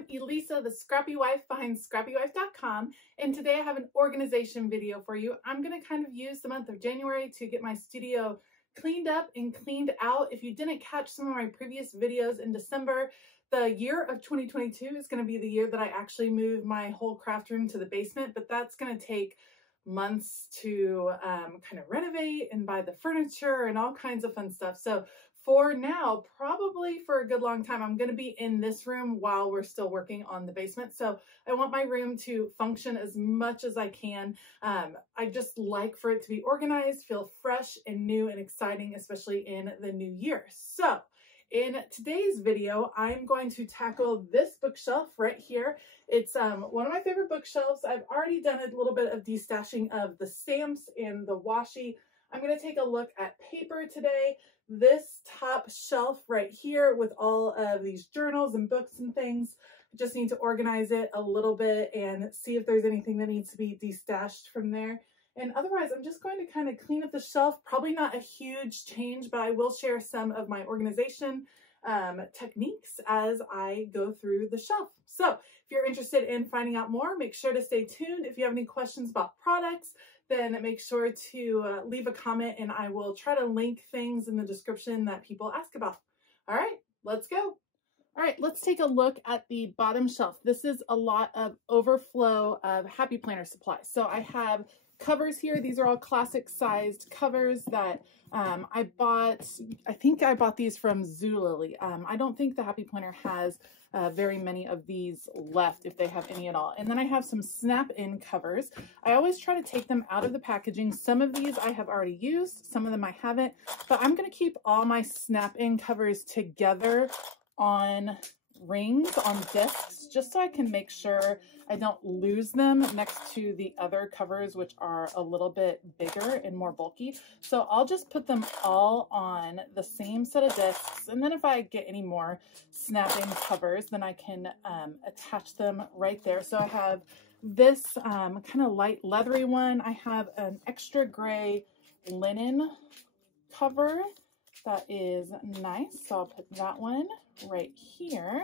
I'm Elisa, the Scrappy Wife behind ScrappyWife.com, and today I have an organization video for you. I'm going to kind of use the month of January to get my studio cleaned up and cleaned out. If you didn't catch some of my previous videos in December, the year of 2022 is going to be the year that I actually move my whole craft room to the basement, but that's going to take months to kind of renovate and buy the furniture and all kinds of fun stuff. So for now, probably for a good long time, I'm going to be in this room while we're still working on the basement. So I want my room to function as much as I can. I just like for it to be organized, feel fresh and new and exciting, especially in the new year. So in today's video, I'm going to tackle this bookshelf right here. It's one of my favorite bookshelves. I've already done a little bit of destashing of the stamps and the washi. I'm going to take a look at paper today. This top shelf right here with all of these journals and books and things. I just need to organize it a little bit and see if there's anything that needs to be destashed from there. And otherwise, I'm just going to kind of clean up the shelf. Probably not a huge change, but I will share some of my organization techniques as I go through the shelf. So if you're interested in finding out more, make sure to stay tuned. If you have any questions about products, then make sure to leave a comment and I will try to link things in the description that people ask about. All right, let's go. All right, let's take a look at the bottom shelf. This is a lot of overflow of Happy Planner supplies. So I have covers here. These are all classic sized covers that I bought. I think I bought these from Zulily. I don't think the Happy Planner has very many of these left, if they have any at all. And then I have some snap-in covers. I always try to take them out of the packaging. Some of these I have already used, some of them I haven't, but I'm going to keep all my snap-in covers together on rings, on discs, just so I can make sure I don't lose them next to the other covers, which are a little bit bigger and more bulky. So I'll just put them all on the same set of discs, and then if I get any more snap-in covers, then I can attach them right there. So I have this kind of light leathery one. I have an extra gray linen cover that is nice, so I'll put that one right here.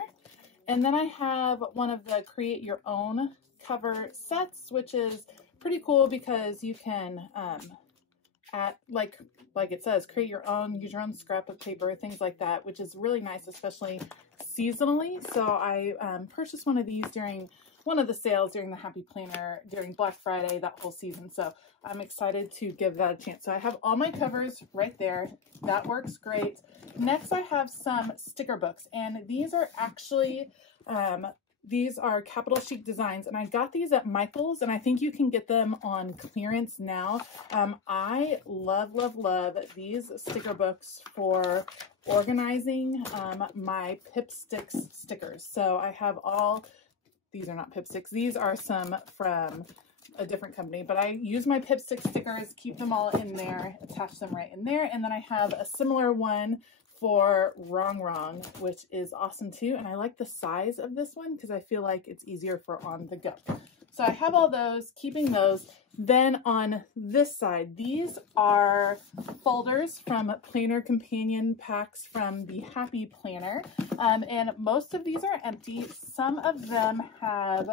And then I have one of the create your own cover sets, which is pretty cool because you can like it says, create your own, use your own scrap of paper, things like that, which is really nice, especially seasonally. So I purchased one of these during one of the sales during the Happy Planner during Black Friday that whole season. So I'm excited to give that a chance. So I have all my covers right there. That works great. Next, I have some sticker books, and these are actually, these are Capital Chic Designs, and I got these at Michael's, and I think you can get them on clearance now. I love, love, love these sticker books for organizing my Pip Sticks stickers. So I have all, these are not Pip Sticks, these are some from a different company, but I use my Pip Stick stickers, keep them all in there, attach them right in there, and then I have a similar one for Wrong Wrong, which is awesome too, and I like the size of this one because I feel like it's easier for on the go. So I have all those, keeping those. Then on this side, these are folders from Planner Companion packs from the Happy Planner, and most of these are empty. Some of them have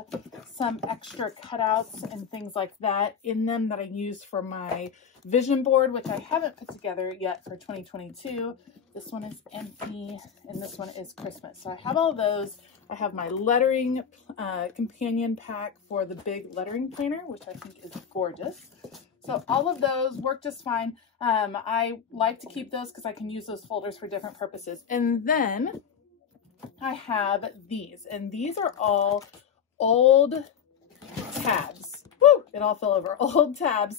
some extra cutouts and things like that in them that I use for my vision board, which I haven't put together yet for 2022. This one is empty, and this one is Christmas. So I have all those. I have my lettering companion pack for the big lettering planner, which I think is gorgeous. So all of those work just fine. I like to keep those because I can use those folders for different purposes. And then I have these, and these are all old tabs. Woo! It all fell over. Old tabs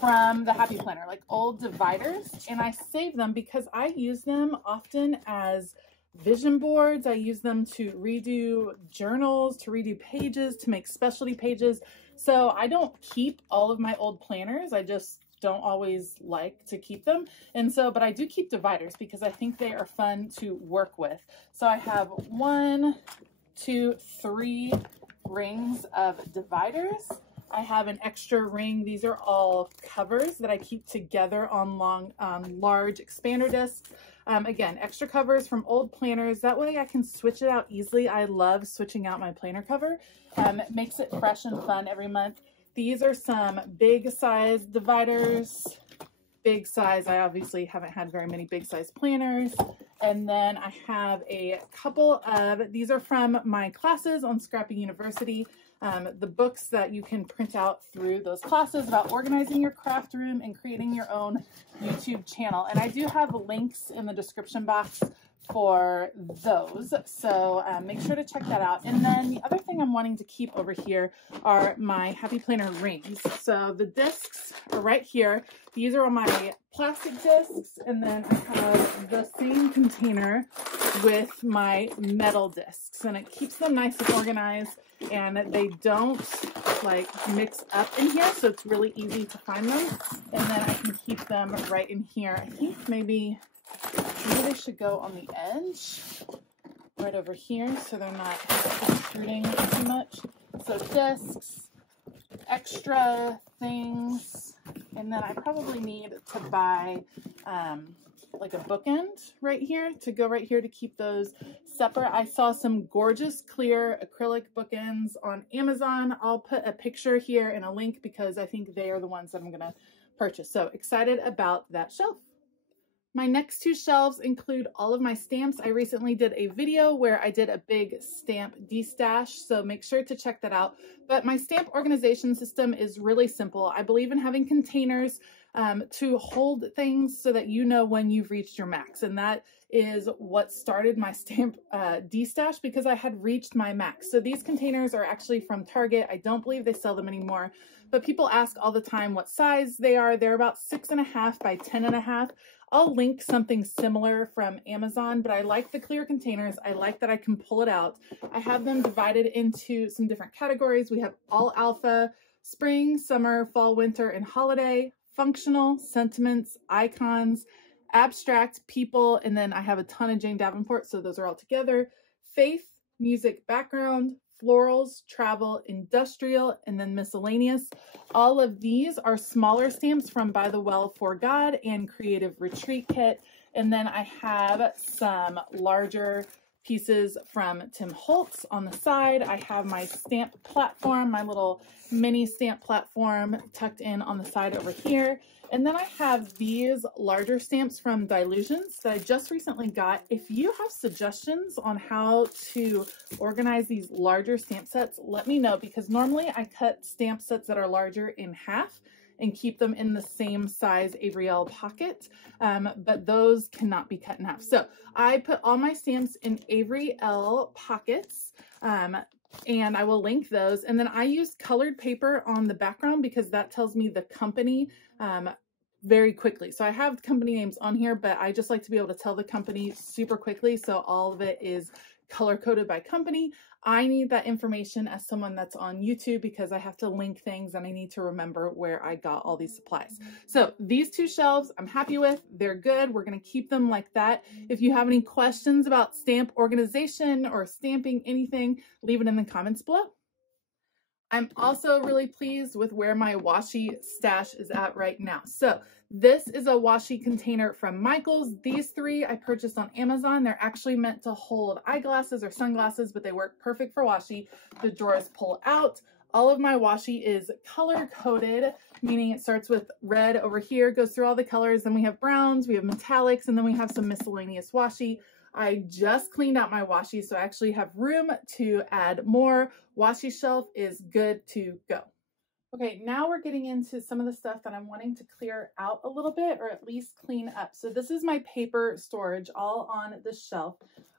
from the Happy Planner, like old dividers, and I save them because I use them often as vision boards. I use them to redo journals, to redo pages, to make specialty pages. So I don't keep all of my old planners. I just don't always like to keep them. And so, but I do keep dividers because I think they are fun to work with. So I have 1, 2, 3 rings of dividers. I have an extra ring. These are all covers that I keep together on large expander discs. Again, extra covers from old planners. That way I can switch it out easily. I love switching out my planner cover. It makes it fresh and fun every month. These are some big size dividers. Big size, I obviously haven't had very many big size planners. And then I have a couple of, these are from my classes on Scrappy University. The books that you can print out through those classes about organizing your craft room and creating your own YouTube channel. And I do have links in the description box for those, so make sure to check that out. And then the other thing I'm wanting to keep over here are my Happy Planner rings. So the discs are right here. These are my plastic discs, and then I have the same container with my metal discs, and it keeps them nice and organized, and they don't like mix up in here, so it's really easy to find them. And then I can keep them right in here. I think maybe they should go on the edge right over here so they're not protruding too much. So discs, extra things, and then I probably need to buy like a bookend right here to go right here to keep those separate. I saw some gorgeous clear acrylic bookends on Amazon. I'll put a picture here and a link because I think they are the ones that I'm gonna purchase. So excited about that shelf. My next two shelves include all of my stamps. I recently did a video where I did a big stamp de-stash, so make sure to check that out. But my stamp organization system is really simple. I believe in having containers to hold things so that you know when you've reached your max. And that is what started my stamp de-stash, because I had reached my max. So these containers are actually from Target. I don't believe they sell them anymore, but people ask all the time what size they are. They're about 6.5 by 10.5. I'll link something similar from Amazon, but I like the clear containers. I like that I can pull it out. I have them divided into some different categories. We have all alpha, spring, summer, fall, winter, and holiday, functional, sentiments, icons, abstract, people, and then I have a ton of Jane Davenport, so those are all together. Faith, music, background, florals, travel, industrial, and then miscellaneous. All of these are smaller stamps from By the Well for God and Creative Retreat Kit. And then I have some larger pieces from Tim Holtz on the side. I have my stamp platform, my little mini stamp platform tucked in on the side over here. And then I have these larger stamps from Dilutions that I just recently got. If you have suggestions on how to organize these larger stamp sets, let me know, because normally I cut stamp sets that are larger in half and keep them in the same size Avery Elle pocket, but those cannot be cut in half. So I put all my stamps in Avery Elle pockets, and I will link those. And then I use colored paper on the background because that tells me the company very quickly. So I have company names on here, but I just like to be able to tell the company super quickly. So all of it is color coded by company. I need that information as someone that's on YouTube because I have to link things and I need to remember where I got all these supplies. So these two shelves I'm happy with. They're good. We're going to keep them like that. If you have any questions about stamp organization or stamping anything, leave it in the comments below. I'm also really pleased with where my washi stash is at right now. So this is a washi container from Michaels. These three I purchased on Amazon. They're actually meant to hold eyeglasses or sunglasses, but they work perfect for washi. The drawers pull out. All of my washi is color coded, meaning it starts with red over here, goes through all the colors. Then we have browns, we have metallics, and then we have some miscellaneous washi. I just cleaned out my washi, so I actually have room to add more. Washi shelf is good to go. Okay, now we're getting into some of the stuff that I'm wanting to clear out a little bit, or at least clean up. So this is my paper storage all on the shelf.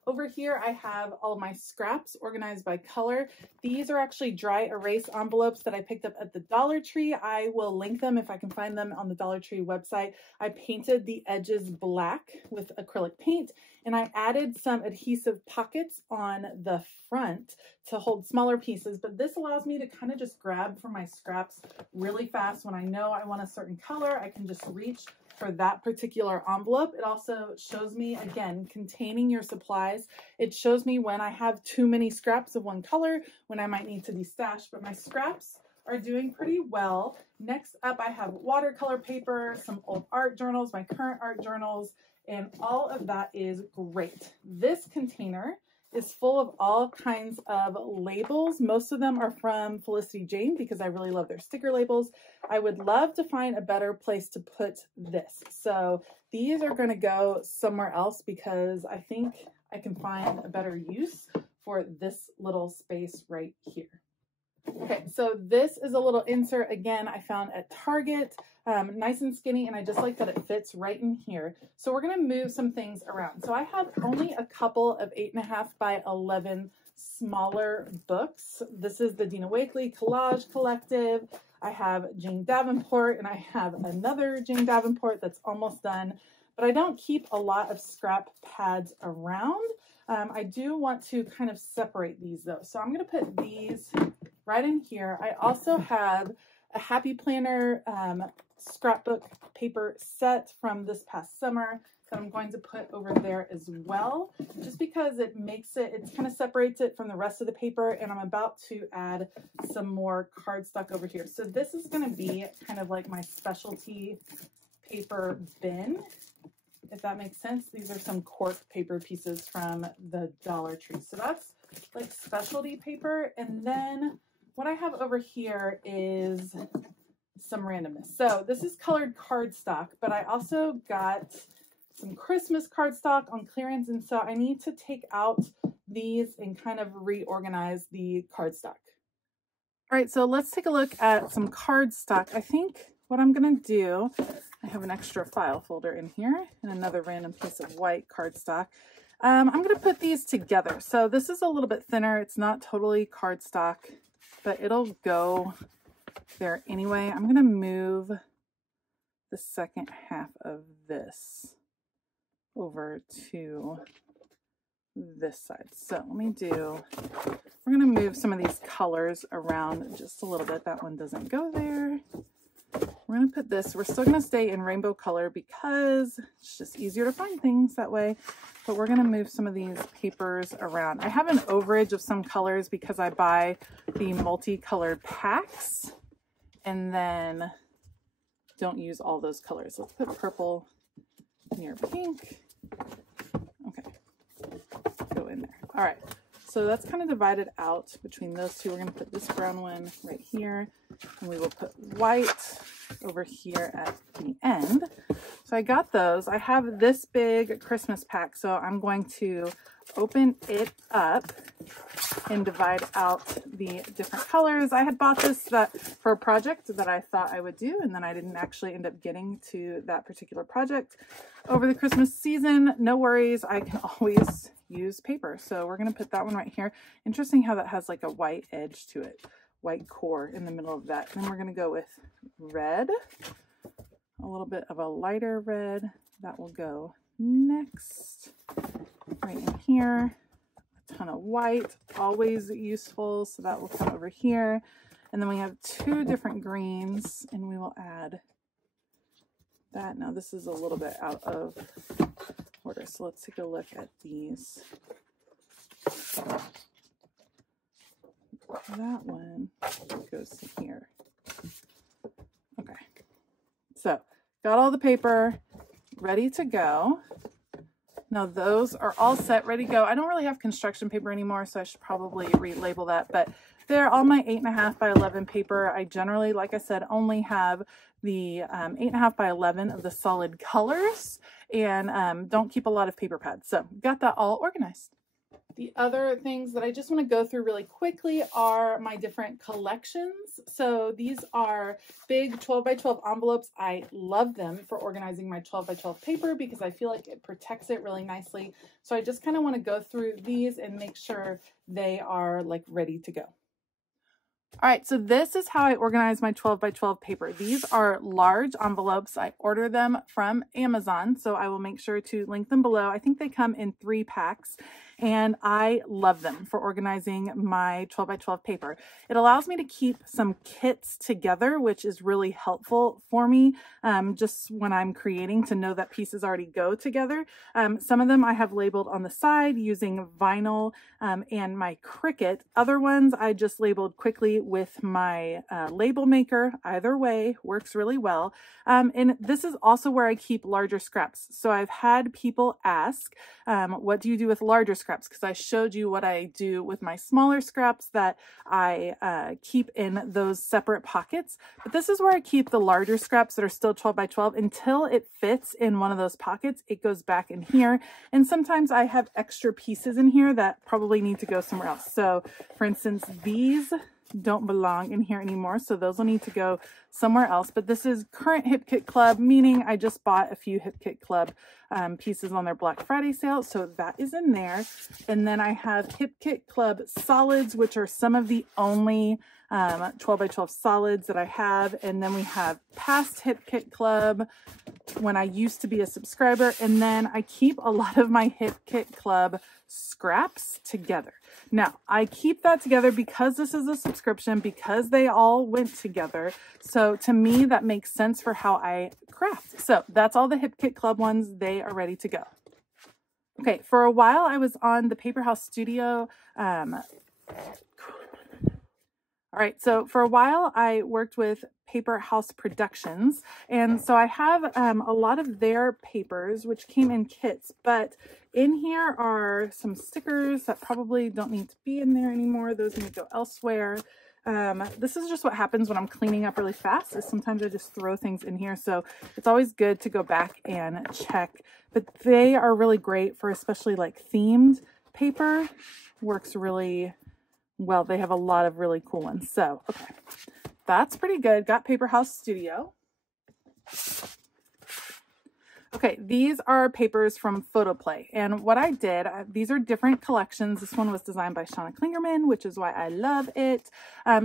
Over here, I have all of my scraps organized by color. These are actually dry erase envelopes that I picked up at the Dollar Tree. I will link them if I can find them on the Dollar Tree website. I painted the edges black with acrylic paint, and I added some adhesive pockets on the front to hold smaller pieces, but this allows me to kind of just grab for my scraps really fast. When I know I want a certain color, I can just reach for that particular envelope. It also shows me, again, containing your supplies. It shows me when I have too many scraps of one color, when I might need to de-stash, but my scraps are doing pretty well. Next up, I have watercolor paper, some old art journals, my current art journals, and all of that is great. This container is full of all kinds of labels. Most of them are from Felicity Jane because I really love their sticker labels. I would love to find a better place to put this. So these are going to go somewhere else because I think I can find a better use for this little space right here. Okay, so this is a little insert, again, I found at Target, nice and skinny, and I just like that it fits right in here. So we're gonna move some things around. So I have only a couple of 8.5 by 11 smaller books. This is the Dina Wakley Collage Collective. I have Jane Davenport, and I have another Jane Davenport that's almost done, but I don't keep a lot of scrap pads around. I do want to kind of separate these though. So I'm gonna put these right in here. I also have a Happy Planner scrapbook paper set from this past summer that I'm going to put over there as well, just because it makes it, kind of separates it from the rest of the paper, and I'm about to add some more cardstock over here. So this is going to be kind of like my specialty paper bin, if that makes sense. These are some cork paper pieces from the Dollar Tree. So that's like specialty paper, and then what I have over here is some randomness. So this is colored cardstock, but I also got some Christmas cardstock on clearance, and so I need to take out these and kind of reorganize the cardstock. All right, so let's take a look at some cardstock. I think what I'm gonna do, I have an extra file folder in here and another random piece of white cardstock. I'm gonna put these together. So this is a little bit thinner. It's not totally cardstock, but it'll go there anyway. I'm gonna move the second half of this over to this side. So let me do, we're gonna move some of these colors around just a little bit. That one doesn't go there. We're gonna put this, we're still gonna stay in rainbow color because it's just easier to find things that way. But we're gonna move some of these papers around. I have an overage of some colors because I buy the multicolored packs and then don't use all those colors. Let's put purple near pink. Okay, go in there. All right, so that's kind of divided out between those two. We're gonna put this brown one right here, and we will put white over here at the end. So I got those. I have this big Christmas pack, so I'm going to open it up and divide out the different colors. I had bought this for a project that I thought I would do, and then I didn't actually end up getting to that particular project over the Christmas season. No worries, I can always use paper. So we're gonna put that one right here. Interesting how that has like a white edge to it, white core in the middle of that. Then we're gonna go with red, a little bit of a lighter red. That will go next, right in here. A ton of white, always useful, so that will come over here. And then we have two different greens, and we will add that. Now this is a little bit out of order, so let's take a look at these. That one goes to here. Okay, so got all the paper ready to go. Now those are all set, ready to go. I don't really have construction paper anymore, so I should probably relabel that, but they're all my 8.5 by 11 paper. I generally, like I said, only have the 8.5 by 11 of the solid colors, and don't keep a lot of paper pads. So got that all organized. The other things that I just want to go through really quickly are my different collections. So these are big 12 by 12 envelopes. I love them for organizing my 12 by 12 paper because I feel like it protects it really nicely. So I just kind of want to go through these and make sure they are like ready to go. All right, so this is how I organize my 12 by 12 paper. These are large envelopes. I order them from Amazon, so I will make sure to link them below. I think they come in 3 packs. and I love them for organizing my 12 by 12 paper. It allows me to keep some kits together, which is really helpful for me just when I'm creating, to know that pieces already go together. Some of them I have labeled on the side using vinyl and my Cricut. Other ones I just labeled quickly with my label maker. Either way works really well. And this is also where I keep larger scraps. So I've had people ask, what do you do with larger scraps? Because I showed you what I do with my smaller scraps that I keep in those separate pockets. But this is where I keep the larger scraps that are still 12 by 12 until it fits in one of those pockets. It goes back in here. And sometimes I have extra pieces in here that probably need to go somewhere else. So for instance, these don't belong in here anymore, so those will need to go somewhere else. But this is current Hip Kit Club, meaning I just bought a few Hip Kit Club pieces on their Black Friday sale, so that is in there. And then I have Hip Kit Club solids, which are some of the only 12 by 12 solids that I have. And then we have past Hip Kit Club when I used to be a subscriber, and then I keep a lot of my Hip Kit Club scraps together. Now, I keep that together because this is a subscription, because they all went together. So to me, that makes sense for how I craft. So that's all the Hip Kit Club ones. They are ready to go. Okay, for a while I was on the Paper House Studio. All right, so for a while I worked with Paper House Productions, and so I have a lot of their papers which came in kits, but in here are some stickers that probably don't need to be in there anymore. Those need to go elsewhere. This is just what happens when I'm cleaning up really fast, is sometimes I just throw things in here, so it's always good to go back and check. But they are really great for especially like themed paper. Works really well. They have a lot of really cool ones. So, okay, that's pretty good. Got Paper House Studio. Okay, these are papers from Photoplay. And what I did, these are different collections. This one was designed by Shauna Klingerman, which is why I love it.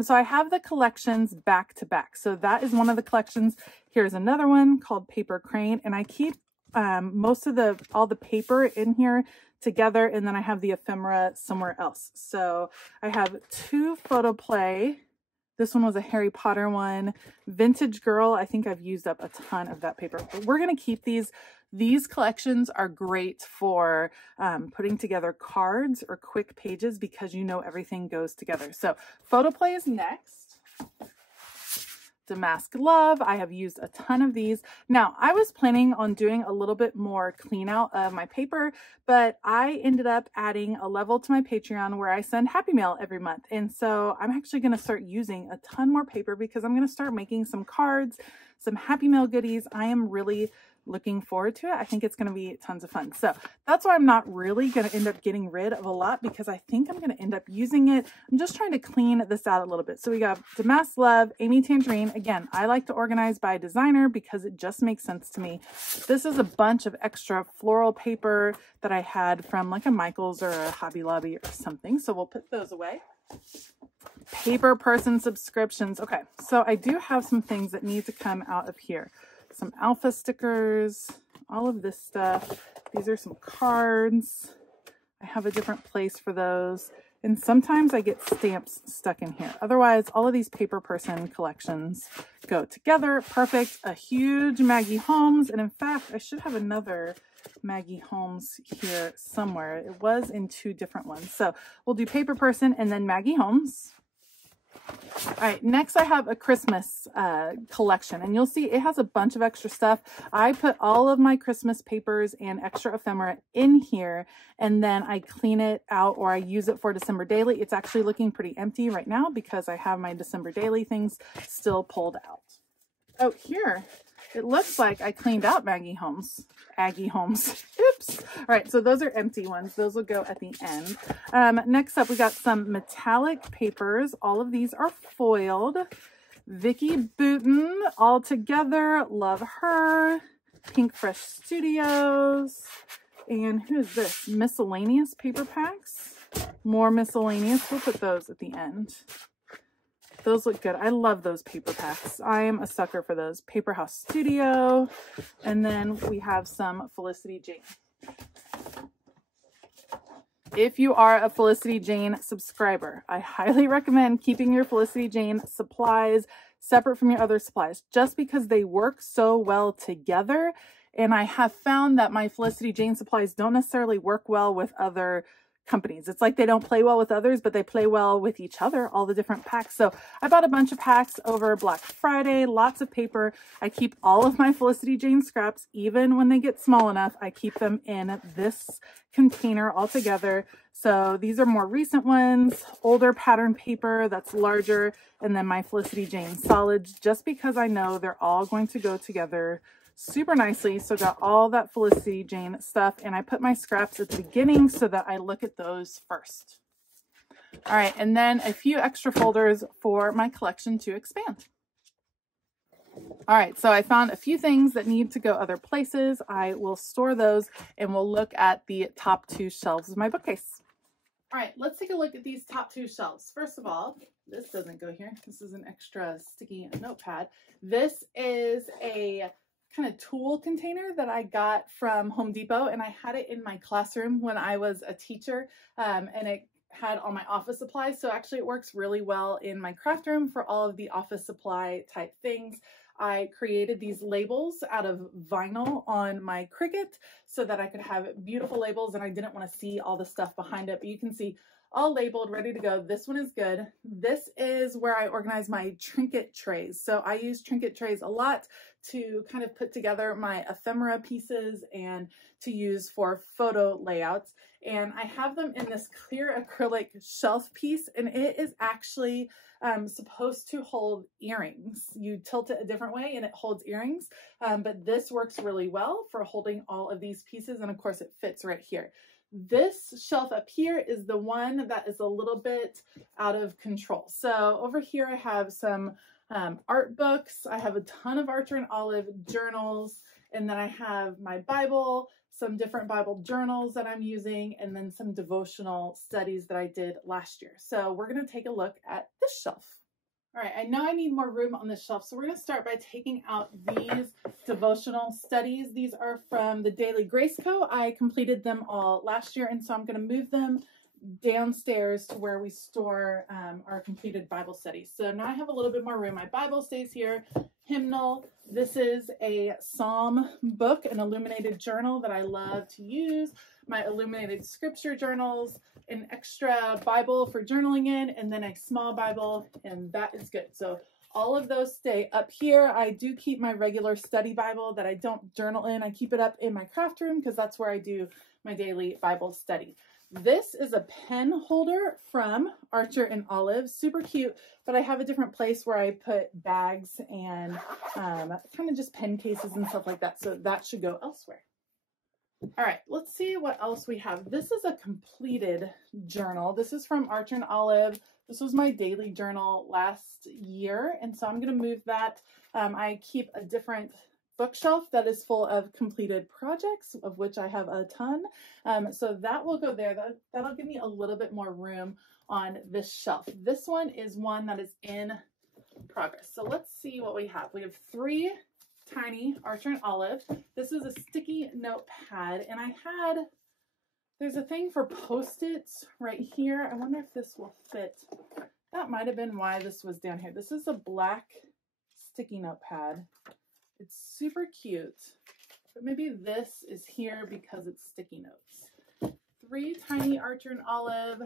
So I have the collections back to back. So that is one of the collections. Here's another one called Paper Crane. And I keep most of all the paper in here together, and then I have the ephemera somewhere else. So I have two Photoplay. This one was a Harry Potter one. Vintage Girl, I think I've used up a ton of that paper, but we're going to keep these. These collections are great for putting together cards or quick pages because you know everything goes together. So Photoplay is next. Damask Love, I have used a ton of these. Now, I was planning on doing a little bit more clean out of my paper, but I ended up adding a level to my Patreon where I send Happy Mail every month. And so I'm actually going to start using a ton more paper because I'm going to start making some cards, some Happy Mail goodies. I am really looking forward to it. I think it's going to be tons of fun. So that's why I'm not really going to end up getting rid of a lot, because I think I'm going to end up using it. I'm just trying to clean this out a little bit. So we got Damask Love, Amy Tangerine. Again, I like to organize by designer because it just makes sense to me. This is a bunch of extra floral paper that I had from like a Michael's or a Hobby Lobby or something. So we'll put those away. Paper Person subscriptions. Okay, so I do have some things that need to come out of here. Some alpha stickers, all of this stuff. These are some cards. I have a different place for those. And sometimes I get stamps stuck in here. Otherwise, all of these Paper Person collections go together. Perfect. A huge Maggie Holmes. And in fact, I should have another Maggie Holmes here somewhere. It was in two different ones. So we'll do Paper Person and then Maggie Holmes. All right, next I have a Christmas collection, and you'll see it has a bunch of extra stuff. I put all of my Christmas papers and extra ephemera in here, and then I clean it out or I use it for December Daily. It's actually looking pretty empty right now because I have my December Daily things still pulled out. Oh, here, it looks like I cleaned out Maggie Holmes. Aggie Holmes. Oops. All right, so those are empty ones. Those will go at the end. Next up, we got some metallic papers. All of these are foiled. Vicky Booten, All Together, love her. Pink Fresh Studios. And who is this? Miscellaneous paper packs. More miscellaneous. We'll put those at the end. Those look good. I love those paper packs. I am a sucker for those. Paper House Studio. And then we have some Felicity Jane. if you are a Felicity Jane subscriber, I highly recommend keeping your Felicity Jane supplies separate from your other supplies, just because they work so well together. And I have found that my Felicity Jane supplies don't necessarily work well with other companies. It's like they don't play well with others, but they play well with each other, all the different packs. So I bought a bunch of packs over Black Friday, lots of paper. I keep all of my Felicity Jane scraps, even when they get small enough, I keep them in this container all together. So these are more recent ones, older pattern paper that's larger, and then my Felicity Jane solids, just because I know they're all going to go together super nicely. So got all that Felicity Jane stuff, and I put my scraps at the beginning so that I look at those first. All right, and then a few extra folders for my collection to expand. All right, so I found a few things that need to go other places. I will store those, and we'll look at the top 2 shelves of my bookcase. All right, let's take a look at these top 2 shelves. First of all, this doesn't go here. This is an extra sticky notepad. This is a kind of tool container that I got from Home Depot, and I had it in my classroom when I was a teacher, and it had all my office supplies. So actually it works really well in my craft room for all of the office supply type things. I created these labels out of vinyl on my Cricut so that I could have beautiful labels, and I didn't want to see all the stuff behind it, but you can see all labeled, ready to go. This one is good. This is where I organize my Trinket Trays. So I use Trinket Trays a lot to kind of put together my ephemera pieces and to use for photo layouts. And I have them in this clear acrylic shelf piece, and it is actually supposed to hold earrings. You tilt it a different way and it holds earrings, but this works really well for holding all of these pieces, and of course it fits right here. This shelf up here is the one that is a little bit out of control. So over here I have some art books. I have a ton of Archer and Olive journals, and then I have my Bible, some different Bible journals that I'm using, and then some devotional studies that I did last year. So we're going to take a look at this shelf. All right, I know I need more room on this shelf, so we're going to start by taking out these devotional studies. These are from the Daily Grace Co. I completed them all last year, and so I'm going to move them downstairs to where we store our completed Bible studies. So now I have a little bit more room. My Bible stays here. Hymnal. This is a Psalm book, an illuminated journal that I love to use. My illuminated scripture journals, an extra Bible for journaling in, and then a small Bible, and that is good. So all of those stay up here. I do keep my regular study Bible that I don't journal in. I keep it up in my craft room because that's where I do my daily Bible study. This is a pen holder from Archer and Olive, super cute, but I have a different place where I put bags and kind of just pen cases and stuff like that, so that should go elsewhere. All right, let's see what else we have. This is a completed journal. This is from Archer and Olive. This was my daily journal last year, and so I'm going to move that. I keep a different bookshelf that is full of completed projects, of which I have a ton. So that will go there. That'll give me a little bit more room on this shelf. This one is one that is in progress. So let's see what we have. We have 3 tiny Archer and Olive. This is a sticky notepad, and there's a thing for Post-its right here. I wonder if this will fit. That might have been why this was down here. This is a black sticky notepad. It's super cute, but maybe this is here because it's sticky notes. 3 tiny Archer and Olive.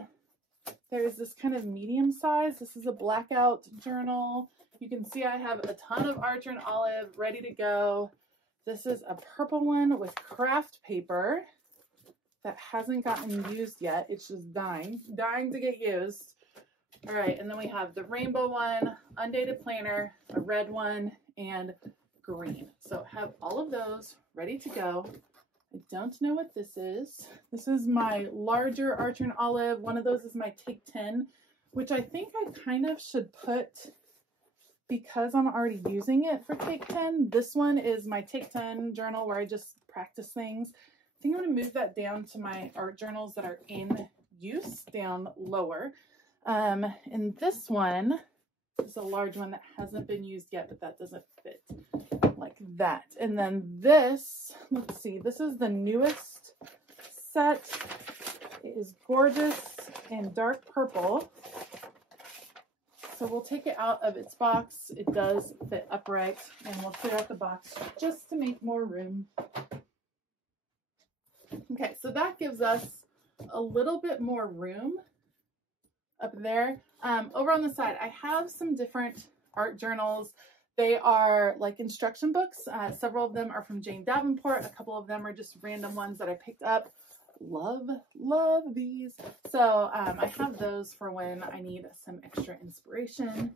There's this kind of medium size. This is a blackout journal. You can see I have a ton of Archer and Olive ready to go. This is a purple one with craft paper that hasn't gotten used yet. It's just dying to get used. All right, and then we have the rainbow one, undated planner, a red one, and green. So have all of those ready to go. I don't know what this is. This is my larger Archer and Olive. One of those is my Take 10, which I think I kind of should put, because I'm already using it for Take 10. This one is my Take 10 journal where I just practice things. I think I'm going to move that down to my art journals that are in use down lower. And this one is a large one that hasn't been used yet, but that doesn't fit like that. And then this, let's see, this is the newest set. It is gorgeous and dark purple. So we'll take it out of its box. It does fit upright, and we'll clear out the box just to make more room. Okay, so that gives us a little bit more room up there. Over on the side, I have some different art journals. They are like instruction books. Several of them are from Jane Davenport. A couple of them are just random ones that I picked up. Love these. So I have those for when I need some extra inspiration.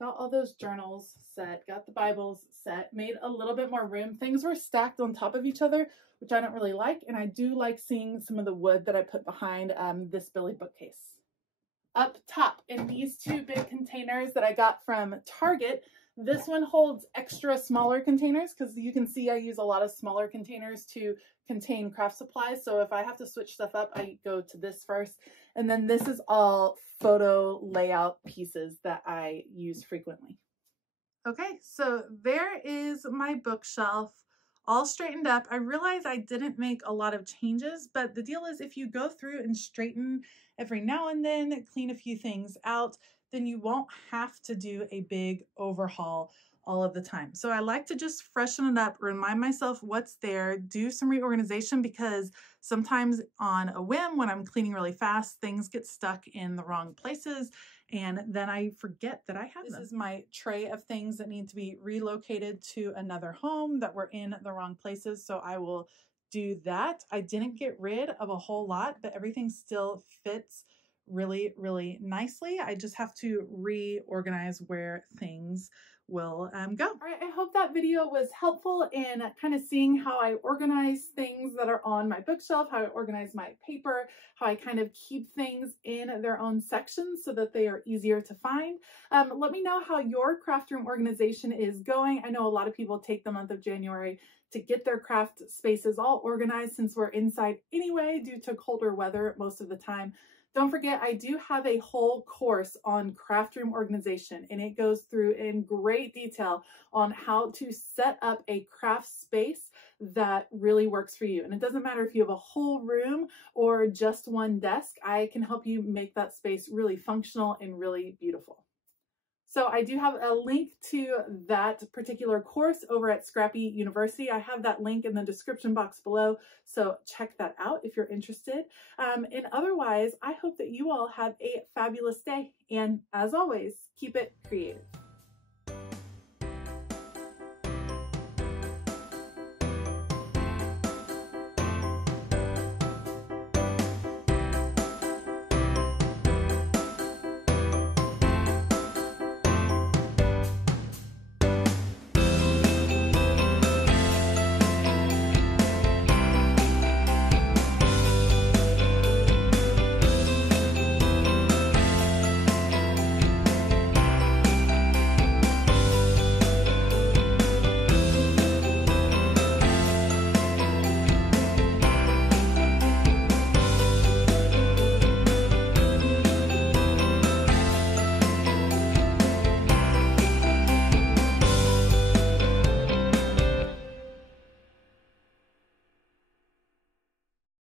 Got all those journals set, got the Bibles set, made a little bit more room. Things were stacked on top of each other, which I don't really like, and I do like seeing some of the wood that I put behind this Billy bookcase. Up top in these two big containers that I got from Target, this one holds extra smaller containers because you can see I use a lot of smaller containers to contain craft supplies. So if I have to switch stuff up, I go to this first. And then this is all photo layout pieces that I use frequently. Okay, so there is my bookshelf all straightened up. I realize I didn't make a lot of changes, but the deal is if you go through and straighten every now and then, clean a few things out, then you won't have to do a big overhaul all of the time. So I like to just freshen it up, remind myself what's there, do some reorganization, because sometimes on a whim when I'm cleaning really fast, things get stuck in the wrong places and then I forget that I have them. This is my tray of things that need to be relocated to another home that were in the wrong places. So I will do that. I didn't get rid of a whole lot, but everything still fits really, really nicely. I just have to reorganize where things will go. All right, I hope that video was helpful in kind of seeing how I organize things that are on my bookshelf, how I organize my paper, how I kind of keep things in their own sections so that they are easier to find. Let me know how your craft room organization is going. I know a lot of people take the month of January to get their craft spaces all organized since we're inside anyway due to colder weather most of the time. Don't forget, I do have a whole course on craft room organization, and it goes through in great detail on how to set up a craft space that really works for you. And it doesn't matter if you have a whole room or just one desk, I can help you make that space really functional and really beautiful. So I do have a link to that particular course over at Scrappy University. I have that link in the description box below, so check that out if you're interested. And otherwise, I hope that you all have a fabulous day. And as always, keep it creative.